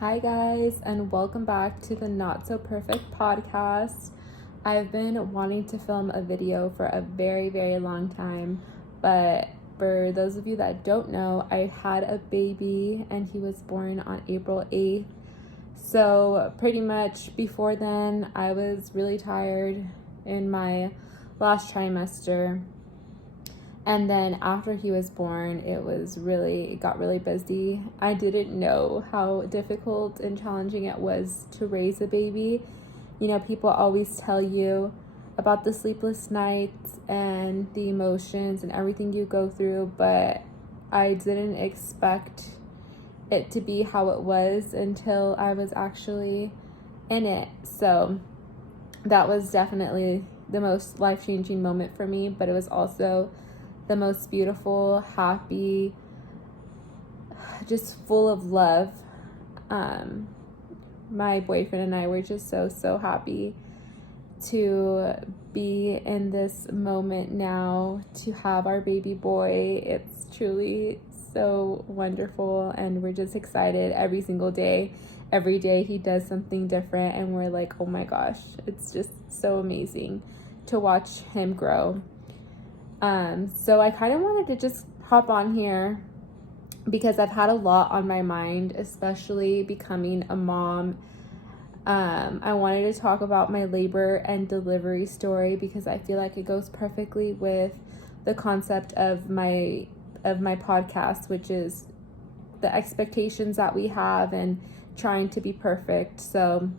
Hi guys, and welcome back to the Not So Perfect podcast. I've been wanting to film a video for a very long time, but for those of you that don't know, I had a baby and he was born on April 8th. So pretty much before then, I was really tired in my last trimester. And then after he was born, it got really busy. I didn't know how difficult and challenging it was to raise a baby. You know, people always tell you about the sleepless nights and the emotions and everything you go through, but I didn't expect it to be how it was until I was actually in it. So that was definitely the most life-changing moment for me, but it was also the most beautiful, happy, just full of love. My boyfriend and I were just so happy to be in this moment now, to have our baby boy. It's truly so wonderful, and we're just excited every single day. Every day he does something different, and we're like, oh my gosh, it's just so amazing to watch him grow. So I kind of wanted to just hop on here because I've had a lot on my mind, especially becoming a mom. I wanted to talk about my labor and delivery story because I feel like it goes perfectly with the concept of my podcast, which is the expectations that we have and trying to be perfect. So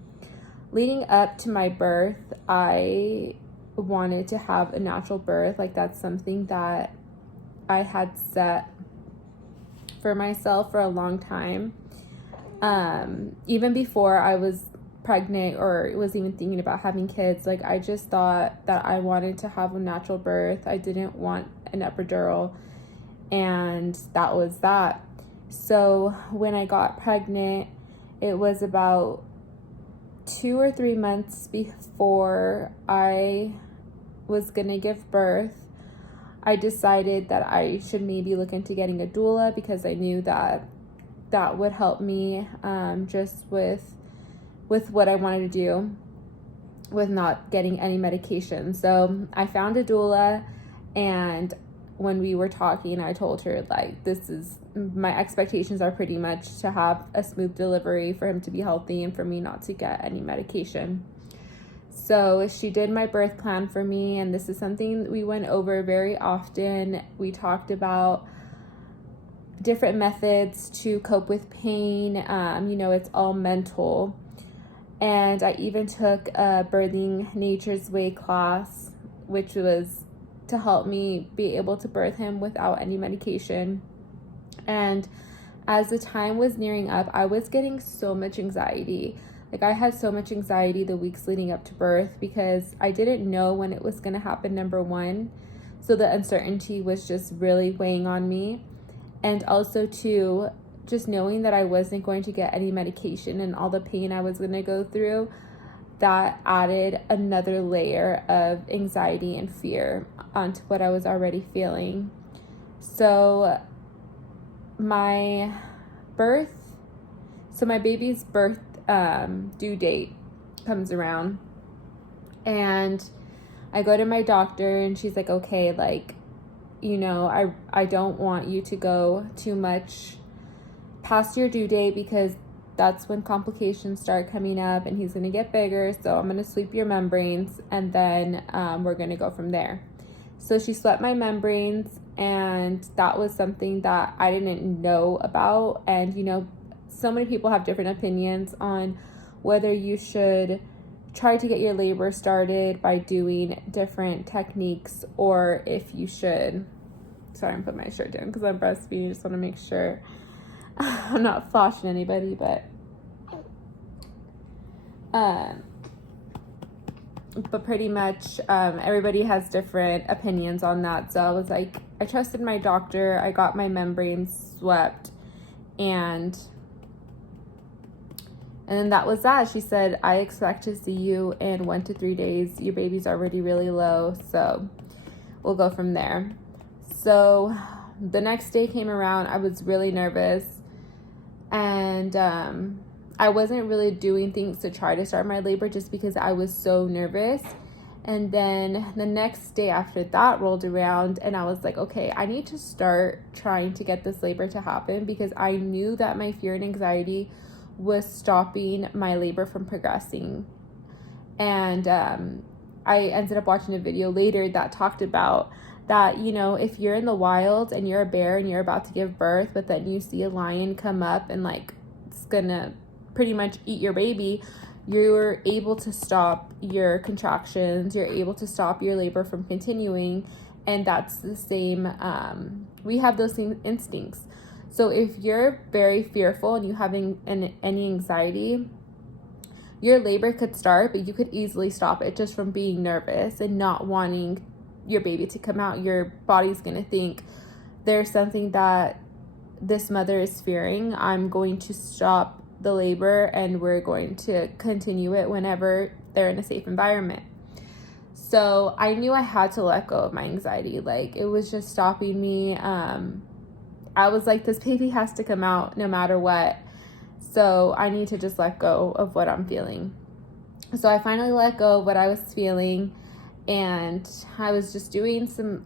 leading up to my birth, I wanted to have a natural birth. Like, that's something that I had set for myself for a long time. Even before I was pregnant or was even thinking about having kids, like, I just thought that I wanted to have a natural birth. I didn't want an epidural, and that was that. So when I got pregnant, it was about 2 or 3 months before I was gonna give birth. I decided that I should maybe look into getting a doula because I knew that that would help me just with what I wanted to do with not getting any medication. So I found a doula, and when we were talking, I told her, like, this is my expectations are pretty much to have a smooth delivery, for him to be healthy, and for me not to get any medication. So she did my birth plan for me, and this is something we went over very often. We talked about different methods to cope with pain. It's all mental. And I even took a Birthing Nature's Way class, which was to help me be able to birth him without any medication. And as the time was nearing up, I was getting so much anxiety. Like, I had so much anxiety the weeks leading up to birth because I didn't know when it was going to happen, number one. So the uncertainty was just really weighing on me. And also, two, just knowing that I wasn't going to get any medication and all the pain I was going to go through, that added another layer of anxiety and fear onto what I was already feeling. So my baby's birth due date comes around, and I go to my doctor, and she's like, okay, like, I don't want you to go too much past your due date because that's when complications start coming up and he's going to get bigger. So I'm going to sweep your membranes, and then we're going to go from there. So she swept my membranes, and that was something that I didn't know about. And, so many people have different opinions on whether you should try to get your labor started by doing different techniques, or if you should, sorry, I'm putting my shirt down because I'm breastfeeding. I just want to make sure I'm not flashing anybody, but pretty much everybody has different opinions on that. So I was like, I trusted my doctor. I got my membranes swept, and then that was that. She said, I expect to see you in 1 to 3 days. Your baby's already really low, so we'll go from there. So the next day came around. I was really nervous, and I wasn't really doing things to try to start my labor just because I was so nervous. And then the next day after that rolled around, and I was like, okay, I need to start trying to get this labor to happen, because I knew that my fear and anxiety was stopping my labor from progressing. And I ended up watching a video later that talked about that, you know, if you're in the wild and you're a bear and you're about to give birth, but then you see a lion come up and like it's gonna pretty much eat your baby, you're able to stop your contractions, you're able to stop your labor from continuing. And that's the same, we have those same instincts. So if you're very fearful and you have any anxiety, your labor could start, but you could easily stop it just from being nervous and not wanting your baby to come out. Your body's going to think there's something that this mother is fearing. I'm going to stop the labor and we're going to continue it whenever they're in a safe environment. So I knew I had to let go of my anxiety. Like, it was just stopping me. I was like, this baby has to come out no matter what. So I need to just let go of what I'm feeling. So I finally let go of what I was feeling, and I was just doing some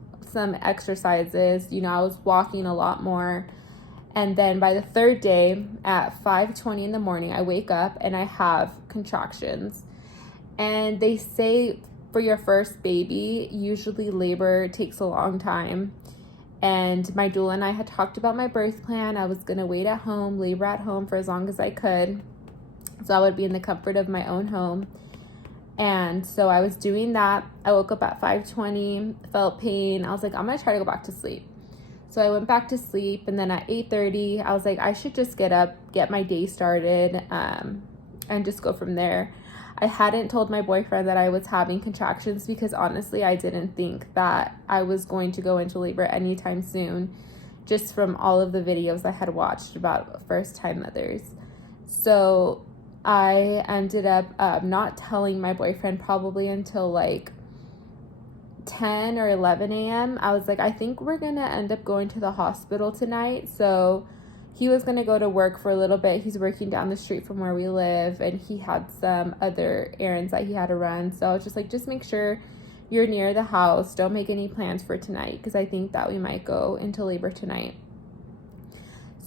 exercises. You know, I was walking a lot more. And then by the third day at 5:20 in the morning, I wake up and I have contractions. And they say for your first baby, usually labor takes a long time. And my doula and I had talked about my birth plan. I was going to wait at home, labor at home for as long as I could, so I would be in the comfort of my own home. And so I was doing that. I woke up at 5:20, felt pain. I was like, I'm going to try to go back to sleep. So I went back to sleep, and then at 8:30, I was like, I should just get up, get my day started, and just go from there. I hadn't told my boyfriend that I was having contractions because honestly, I didn't think that I was going to go into labor anytime soon, just from all of the videos I had watched about first-time mothers. So I ended up not telling my boyfriend probably until like 10 or 11 a.m. I was like, I think we're going to end up going to the hospital tonight. So he was going to go to work for a little bit. He's working down the street from where we live, and he had some other errands that he had to run. So I was just like, just make sure you're near the house. Don't make any plans for tonight, because I think that we might go into labor tonight.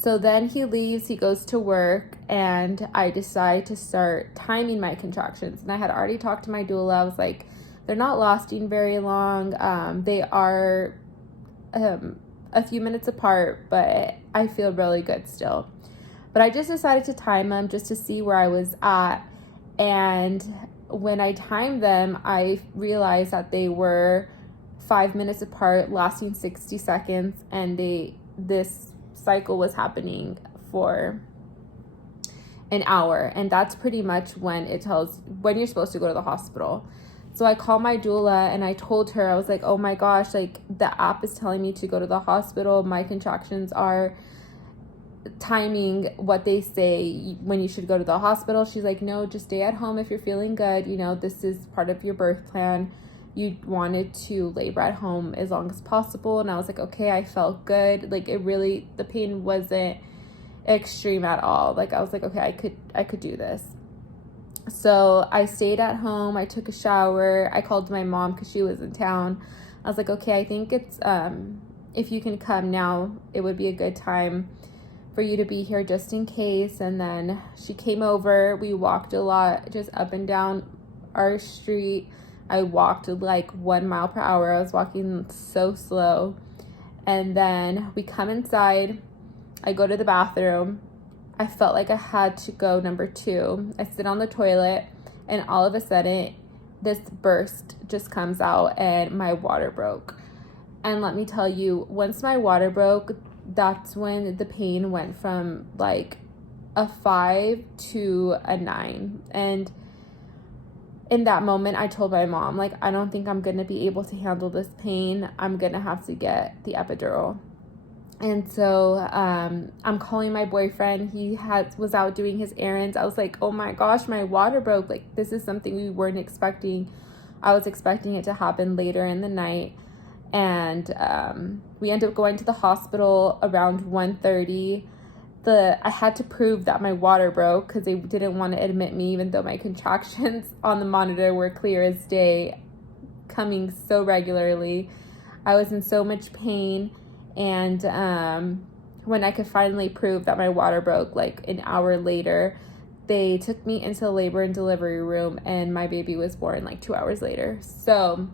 So then he leaves, he goes to work, and I decide to start timing my contractions. And I had already talked to my doula. I was like, they're not lasting very long. They are a few minutes apart, but I feel really good still. But I just decided to time them just to see where I was at. And when I timed them, I realized that they were 5 minutes apart, lasting 60 seconds, and this cycle was happening for an hour. And that's pretty much when it tells when you're supposed to go to the hospital. So I called my doula and I told her, I was like, oh my gosh, like the app is telling me to go to the hospital. My contractions are timing what they say when you should go to the hospital. She's like, no, just stay at home if you're feeling good. You know, this is part of your birth plan. You wanted to labor at home as long as possible. And I was like, okay, I felt good. Like the pain wasn't extreme at all. Like I was like, okay, I could do this. So I stayed at home. I took a shower. I called my mom because she was in town. I was like, okay, I think it's, if you can come now, it would be a good time for you to be here just in case. And then she came over. We walked a lot, just up and down our street. I walked like 1 mile per hour. I was walking so slow. And then we come inside. I go to the bathroom. I felt like I had to go number 2. I sit on the toilet, and all of a sudden, this burst just comes out, and my water broke. And let me tell you, once my water broke, that's when the pain went from like a 5 to a 9. And in that moment, I told my mom, like, I don't think I'm going to be able to handle this pain. I'm going to have to get the epidural. And so I'm calling my boyfriend. He was out doing his errands. I was like, oh my gosh, my water broke. Like, this is something we weren't expecting. I was expecting it to happen later in the night. And we ended up going to the hospital around 1:30. I had to prove that my water broke because they didn't want to admit me, even though my contractions on the monitor were clear as day, coming so regularly. I was in so much pain, and when I could finally prove that my water broke, like an hour later, they took me into the labor and delivery room, and my baby was born like 2 hours later. So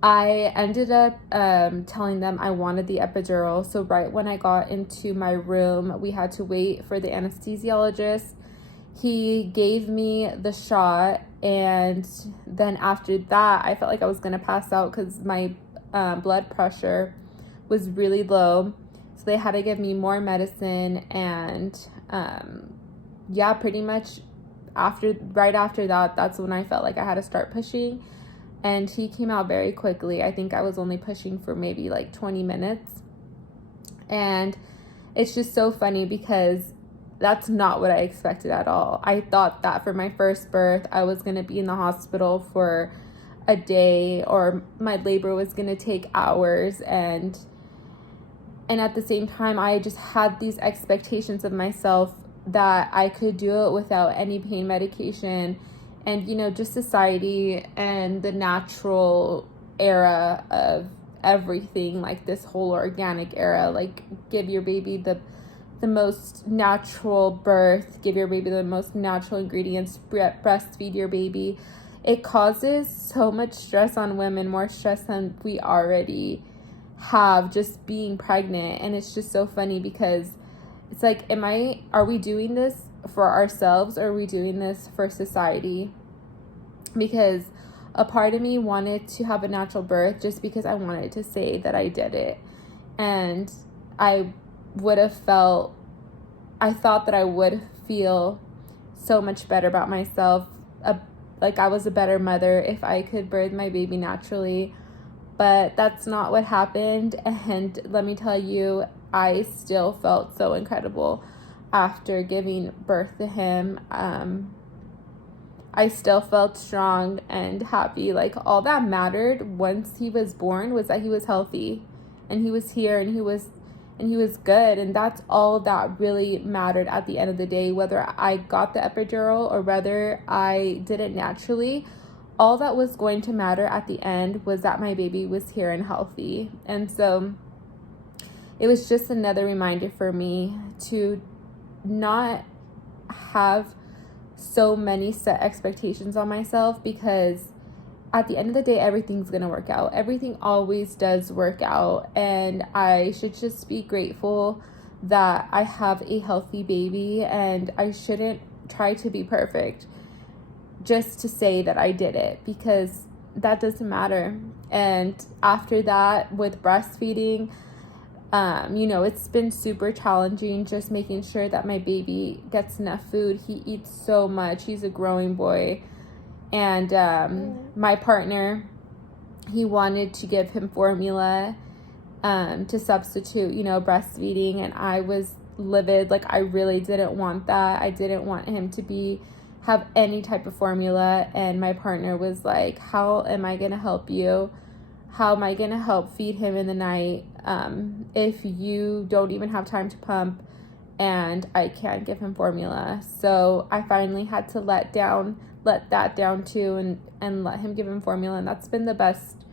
I ended up telling them I wanted the epidural. So right when I got into my room, we had to wait for the anesthesiologist. He gave me the shot, and then after that, I felt like I was going to pass out because my blood pressure was really low. So they had to give me more medicine, and yeah, pretty much right after that, that's when I felt like I had to start pushing. And he came out very quickly. I think I was only pushing for maybe like 20 minutes. And it's just so funny because that's not what I expected at all. I thought that for my first birth, I was going to be in the hospital for a day, or my labor was going to take hours. And at the same time, I just had these expectations of myself that I could do it without any pain medication. And, you know, just society and the natural era of everything, like this whole organic era, like give your baby the most natural birth, give your baby the most natural ingredients, breastfeed your baby. It causes so much stress on women, more stress than we already have just being pregnant. And it's just so funny because it's like, are we doing this for ourselves, or are we doing this for society? Because a part of me wanted to have a natural birth just because I wanted to say that I did it. And I thought that I would feel so much better about myself, like I was a better mother if I could birth my baby naturally. But that's not what happened. And let me tell you, I still felt so incredible after giving birth to him. I still felt strong and happy. Like, all that mattered once he was born was that he was healthy, and he was here, and he was good. And that's all that really mattered at the end of the day. Whether I got the epidural or whether I did it naturally, all that was going to matter at the end was that my baby was here and healthy. And so it was just another reminder for me to not have so many set expectations on myself, because at the end of the day, everything's going to work out. Everything always does work out. And I should just be grateful that I have a healthy baby, and I shouldn't try to be perfect just to say that I did it, because that doesn't matter. And after that, with breastfeeding, it's been super challenging just making sure that my baby gets enough food. He eats so much. He's a growing boy. And my partner, he wanted to give him formula to substitute, breastfeeding. And I was livid. Like, I really didn't want that. I didn't want him to have any type of formula. And my partner was like, how am I going to help you? How am I going to help feed him in the night if you don't even have time to pump and I can't give him formula? So I finally had to let that down too, and let him give him formula. And that's been the best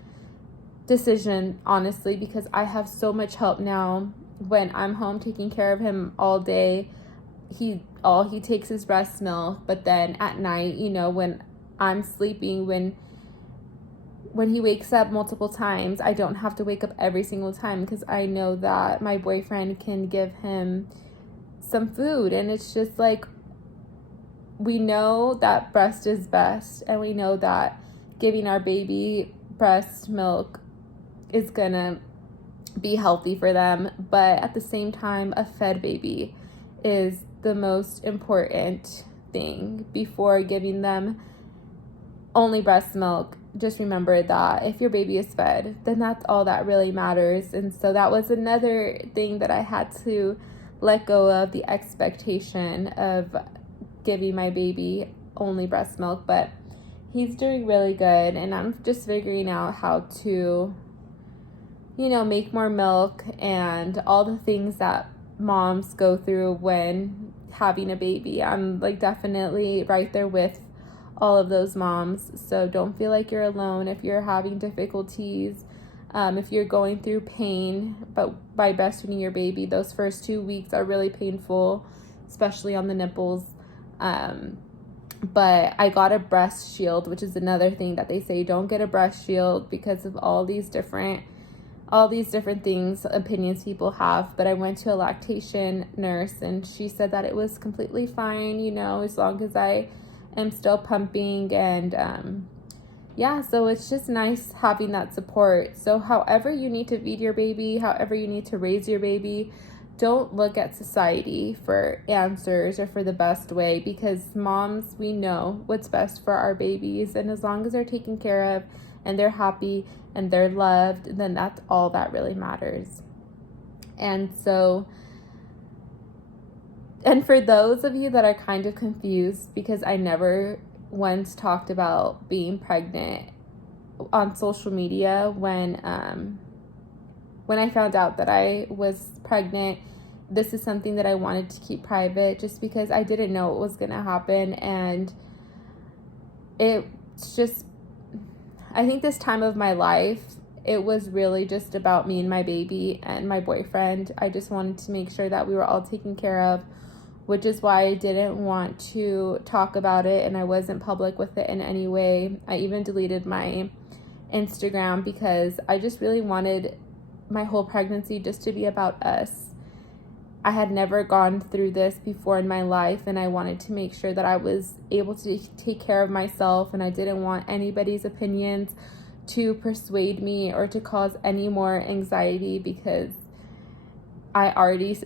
decision, honestly, because I have so much help now. When I'm home taking care of him all day, all he takes is breast milk. But then at night, when I'm sleeping, when he wakes up multiple times, I don't have to wake up every single time, because I know that my boyfriend can give him some food. And it's just like, we know that breast is best, and we know that giving our baby breast milk is gonna be healthy for them. But at the same time, a fed baby is the most important thing. Before giving them only breast milk, just remember that if your baby is fed, then that's all that really matters. And so that was another thing that I had to let go of, the expectation of giving my baby only breast milk. But he's doing really good, and I'm just figuring out how to make more milk and all the things that moms go through when having a baby. I'm like definitely right there with all of those moms. So don't feel like you're alone if you're having difficulties, if you're going through pain. But by breastfeeding your baby, those first 2 weeks are really painful, especially on the nipples. But I got a breast shield, which is another thing that they say, don't get a breast shield because of all these different things, opinions people have. But I went to a lactation nurse and she said that it was completely fine, you know, as long as I am still pumping. And yeah, so it's just nice having that support. So however you need to feed your baby, however you need to raise your baby, don't look at society for answers or for the best way, because moms, we know what's best for our babies. And as long as they're taken care of and they're happy and they're loved, then that's all that really matters. And so, and for those of you that are kind of confused, because I never once talked about being pregnant on social media, when I found out that I was pregnant, this is something that I wanted to keep private just because I didn't know what was going to happen. And it's just, I think this time of my life, it was really just about me and my baby and my boyfriend. I just wanted to make sure that we were all taken care of, which is why I didn't want to talk about it and I wasn't public with it in any way. I even deleted my Instagram because I just really wanted my whole pregnancy just to be about us. I had never gone through this before in my life, and I wanted to make sure that I was able to take care of myself, and I didn't want anybody's opinions to persuade me or to cause any more anxiety, because I already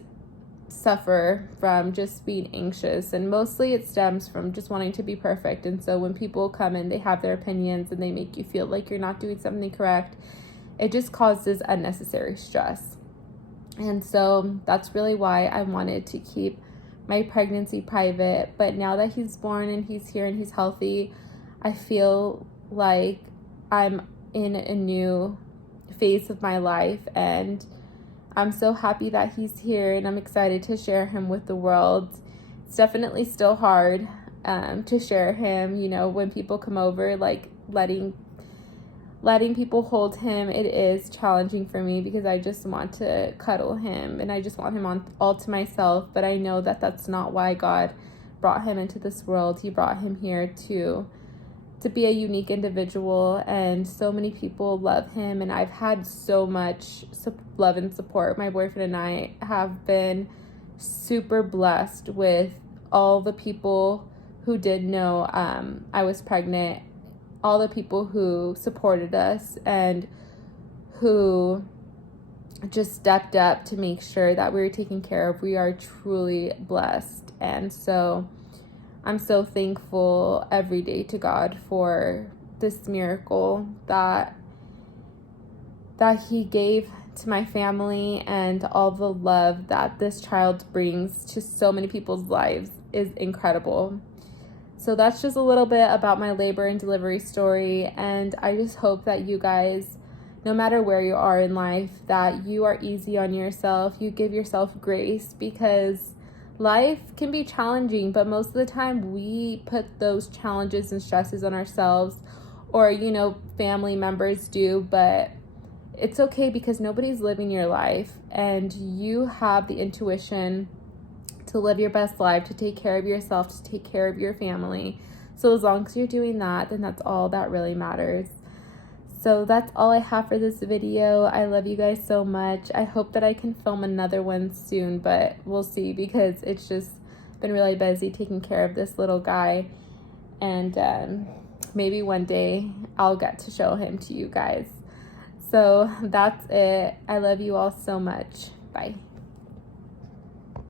suffer from just being anxious, and mostly it stems from just wanting to be perfect. And so when people come in, they have their opinions and they make you feel like you're not doing something correct, it just causes unnecessary stress. And so that's really why I wanted to keep my pregnancy private. But now that he's born and he's here and he's healthy, I feel like I'm in a new phase of my life, and I'm so happy that he's here, and I'm excited to share him with the world. It's definitely still hard to share him, you know, when people come over, like letting people hold him. It is challenging for me because I just want to cuddle him and I just want him all to myself. But I know that that's not why God brought him into this world. He brought him here to be a unique individual, and so many people love him, and I've had so much love and support. My boyfriend and I have been super blessed with all the people who did know I was pregnant, all the people who supported us and who just stepped up to make sure that we were taken care of. We are truly blessed. And so I'm so thankful every day to God for this miracle that he gave to my family, and all the love that this child brings to so many people's lives is incredible. So that's just a little bit about my labor and delivery story, and I just hope that you guys, no matter where you are in life, that you are easy on yourself, you give yourself grace, because life can be challenging, but most of the time we put those challenges and stresses on ourselves, or, you know, family members do. But it's okay, because nobody's living your life, and you have the intuition to live your best life, to take care of yourself, to take care of your family. So as long as you're doing that, then that's all that really matters. So that's all I have for this video. I love you guys so much. I hope that I can film another one soon, but we'll see, because it's just been really busy taking care of this little guy. And maybe one day I'll get to show him to you guys. So that's it. I love you all so much. Bye.